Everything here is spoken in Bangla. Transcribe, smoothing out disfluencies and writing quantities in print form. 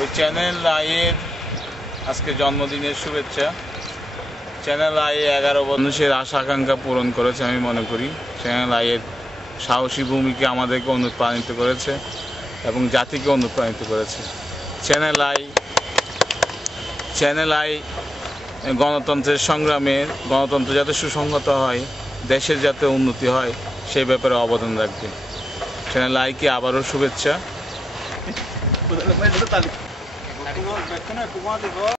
ওই চ্যানেল আইয়ের আজকে জন্মদিনের শুভেচ্ছা। চ্যানেল আই 11 মানুষের আশা আকাঙ্ক্ষা পূরণ করেছে আমি মনে করি। চ্যানেল আইয়ের সাহসী ভূমিকা আমাদেরকে অনুপ্রাণিত করেছে এবং জাতিকে অনুপ্রাণিত করেছে। চ্যানেল আই গণতন্ত্রের সংগ্রামে গণতন্ত্র যাতে সুসংহত হয়, দেশের যাতে উন্নতি হয় সেই ব্যাপারে অবদান রাখবে। চ্যানেল আইকে আবারও শুভেচ্ছা।